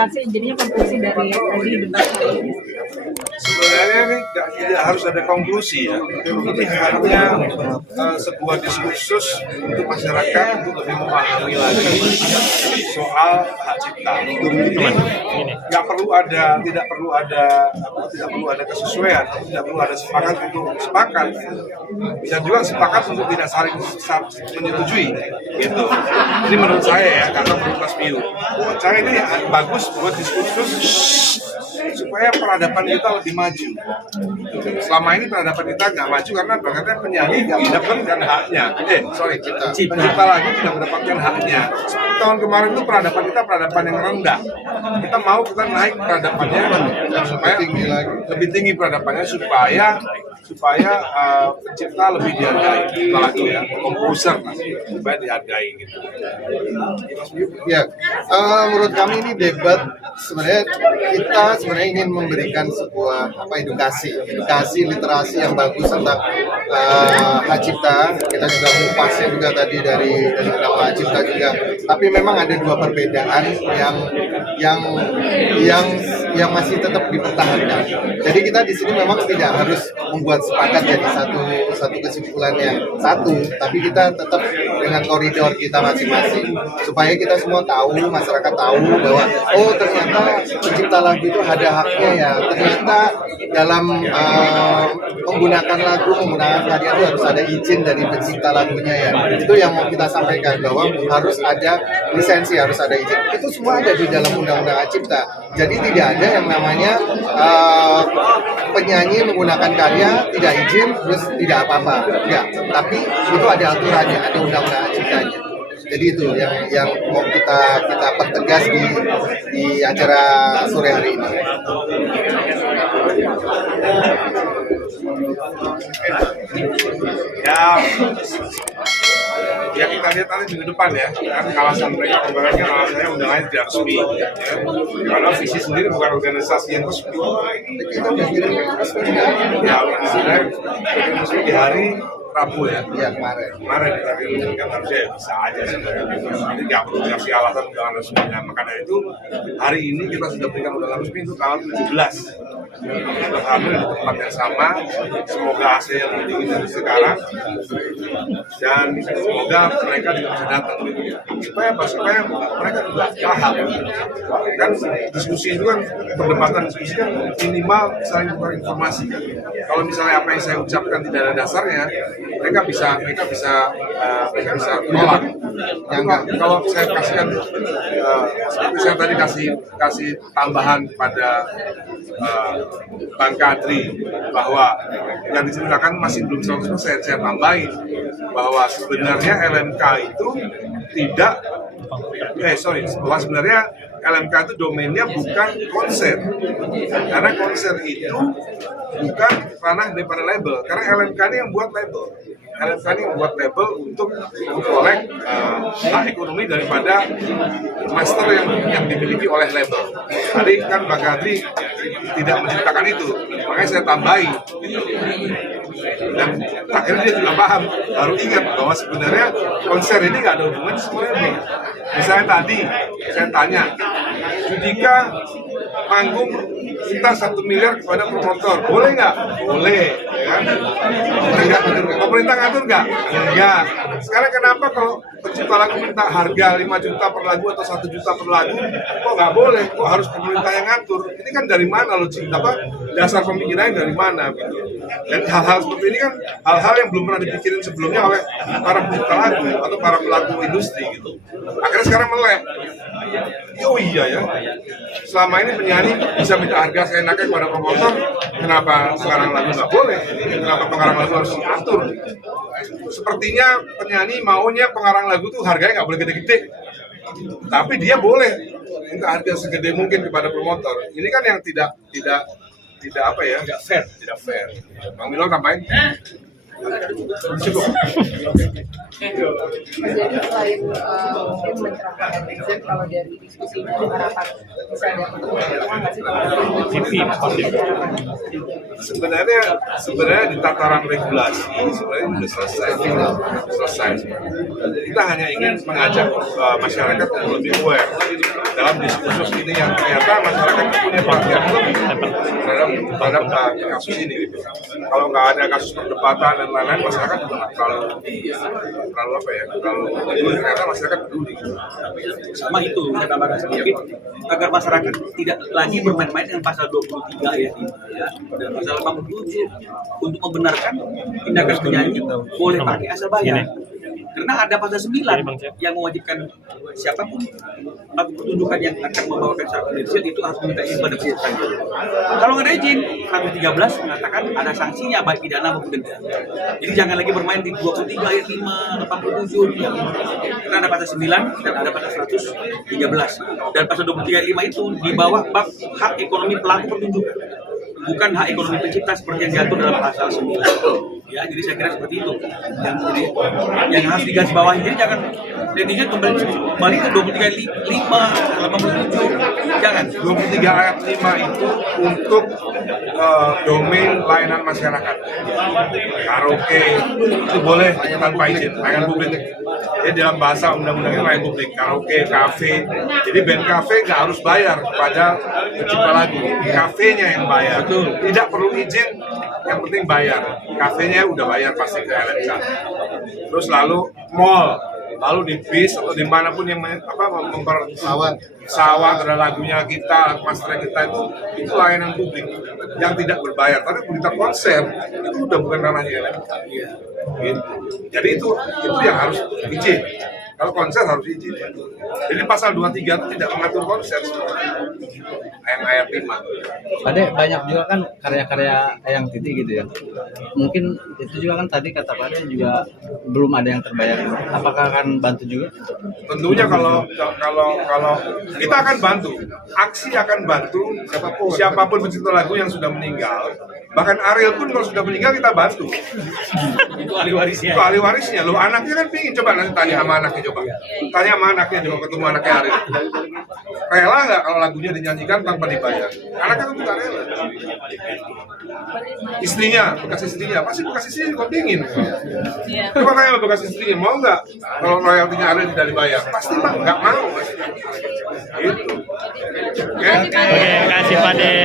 ya sih jadinya konklusi dari tadi debat hari ini? Sebenarnya ini tidak harus ada konklusi ya. Ini hanya sebuah diskursus untuk masyarakat untuk lebih memahami lagi soal hak cipta. Tidak perlu ada kesesuaian, tidak perlu ada sepakat untuk sepakat. Bisa juga sepakat untuk tidak saling menyetujui, gitu. Ini menurut saya ya, karena menurut Mas Biu. Menurut saya ini bagus buat diskursus supaya peradaban kita lebih maju. Selama ini peradaban kita nggak maju karena bahkan penyanyi nggak mendapatkan haknya. Pencipta lagu tidak mendapatkan haknya. Seperti tahun kemarin itu peradaban kita peradaban yang rendah. Kita mau kita naik peradabannya supaya lebih tinggi peradabannya supaya pencipta lebih dihargai, lagu ya, komposer supaya dihargai gitu. Ya, menurut kami ini debat sebenarnya kita ingin memberikan sebuah edukasi literasi yang bagus tentang hak cipta. Kita juga mengupasnya juga tadi dari undang hak cipta juga. Tapi memang ada dua perbedaan yang masih tetap dipertahankan. Jadi kita di sini memang tidak harus membuat sepakat jadi satu kesimpulan yang satu, tapi kita tetap dengan koridor kita masing-masing supaya kita semua tahu, masyarakat tahu bahwa oh ternyata pencipta lagu itu ada haknya ya, ternyata dalam menggunakan karya itu harus ada izin dari pencipta lagunya ya. Itu yang mau kita sampaikan bahwa harus ada lisensi, harus ada izin. Itu semua ada di dalam undang-undang hak cipta. Jadi tidak ada yang namanya penyanyi menggunakan karya tidak izin terus tidak apa-apa. Enggak, tapi itu ada aturannya, ada undang-undang hak ciptanya. Jadi itu yang mau kita pertegas di acara sore hari ini. Ya kita lihat nanti minggu depan ya, kan alasan mereka kemarin alasannya undangannya tidak resmi ya. Karena visi sendiri bukan organisasi yang resmi ya, sebenarnya resmi di hari Rabu ya, kemarin kita kirimkan harusnya bisa aja sebenarnya. Jadi nggak perlu kasih alasan undangan resminya. Makanya itu hari ini kita sudah berikan undangan resmi itu tanggal 17. Kita hamil di tempat yang sama. Semoga hasil yang lebih tinggi dari sekarang dan semoga mereka juga bisa datang. Supaya mereka juga paham. Dan diskusi itu kan perdebatan diskusi kan minimal saling tukar informasi kan. Kalau misalnya apa yang saya ucapkan tidak ada dasarnya, mereka bisa tolak. Kalau saya kasihkan seperti saya tadi kasih tambahan kepada Bang Kadri bahwa yang diceritakan masih belum 100%, saya tambahin bahwa sebenarnya LMK itu bahwa sebenarnya LMK itu domainnya bukan konser, karena konser itu bukan ranah daripada label, karena LMK ini yang buat label. LMK ini membuat label untuk mengkolek hak ekonomi daripada master yang dimiliki oleh label. Tadi kan Bang Kadri tidak menceritakan itu, makanya saya tambahi. Dan akhirnya dia juga paham, baru ingat bahwa sebenarnya konser ini nggak ada hubungan sama label. Misalnya tadi saya tanya, Judika manggung minta 1 miliar kepada promotor, boleh nggak? Boleh, ya kan? Pemerintah ngatur nggak? Enggak. Sekarang kenapa kalau pencipta lagu minta harga 5 juta per lagu atau 1 juta per lagu, kok nggak boleh? Kok harus pemerintah yang ngatur? Ini kan dari mana logik dasar pemikirannya dari mana? Gitu. Dan hal-hal seperti ini kan hal-hal yang belum pernah dipikirin sebelumnya oleh para pencipta lagu atau para pelaku industri gitu. Akhirnya sekarang melek. Oh iya ya, selama ini penyanyi bisa minta harga seenaknya kepada promotor, kenapa pengarang lagu nggak boleh? Kenapa pengarang lagu harus diatur? Sepertinya penyanyi maunya pengarang lagu tuh harganya nggak boleh gede-gede, tapi dia boleh minta harga segede mungkin kepada promotor. Ini kan yang tidak fair. Bang Milo tambahin? Cukup. Jadi selain mungkin mencerahkan netizen, kalau dari diskusi ini ada harapan bisa ada pertemuan nggak sih kalau Sebenarnya di tataran regulasi sebenarnya sudah selesai. Kita hanya ingin mengajak masyarakat untuk lebih aware dalam diskursus ini yang ternyata masyarakat punya perhatian lebih terhadap kasus ini. Gitu. Kalau nggak ada kasus perdebatan dan lain-lain, masyarakat juga nggak terlalu ternyata masyarakat peduli. Sama itu saya tambahkan sedikit agar masyarakat tidak lagi bermain-main dengan pasal 23 ayat 5 ya, dan pasal 87 untuk membenarkan tindakan penyanyi boleh pakai asal bayar. Karena ada pasal 9 yang mewajibkan siapapun atau pertunjukan yang akan membawakan secara komersial itu harus meminta izin pada pesertanya. Kalau nggak ada izin, 113 mengatakan ada sanksinya baik pidana maupun denda. Jadi jangan lagi bermain di 23 ayat 5, 87 ya. Karena ada pasal 9 dan ada pasal 113. Dan pasal 23 ayat 5 itu di bawah bab hak ekonomi pelaku pertunjukan. Bukan hak ekonomi pencipta seperti yang diatur dalam pasal 9. Ya, jadi saya kira seperti itu yang harus digarisbawahi. Jadi jangan netizen kembali ke 23 ayat 5, 87, jangan. 23 ayat 5 itu untuk domain layanan masyarakat. Karaoke itu boleh tanpa izin, layanan publik. Jadi dalam bahasa undang-undangnya layanan publik, karaoke, kafe. Jadi band kafe nggak harus bayar kepada pencipta lagu, kafenya yang bayar. Tidak perlu izin, yang penting bayar. Kafenya udah bayar pasti ke LNK. Terus lalu mall, lalu di bis atau dimanapun yang sawah ada lagunya kita, master kita itu layanan publik yang tidak berbayar. Tapi berita konser itu udah bukan ranahnya LNK. Gitu. Jadi itu yang harus izin. Kalau konser harus izin. Jadi pasal 23 itu tidak mengatur konser. Ayat 5. Ada banyak juga kan karya-karya Eyang Titi gitu ya. Mungkin itu juga kan tadi kata Pak Ade juga belum ada yang terbayar. Apakah akan bantu juga? Tentunya kalau kita akan bantu, aksi akan bantu siapapun pencipta lagu yang sudah meninggal. Bahkan Ariel pun kalau sudah meninggal kita bantu. Itu ahli warisnya. Itu ahli warisnya. Loh, anaknya kan pingin, coba nanti tanya sama anaknya coba. Tanya sama anaknya coba ketemu anaknya Ariel. Rela nggak kalau lagunya dinyanyikan tanpa dibayar? Anaknya tentu nggak rela. Istrinya, bekas istrinya, pasti bekas istrinya juga pingin. Coba tanya sama bekas istrinya, mau nggak kalau royaltinya Ariel tidak dibayar? Pasti nggak mau. Gitu. Oke, kasih Pak De.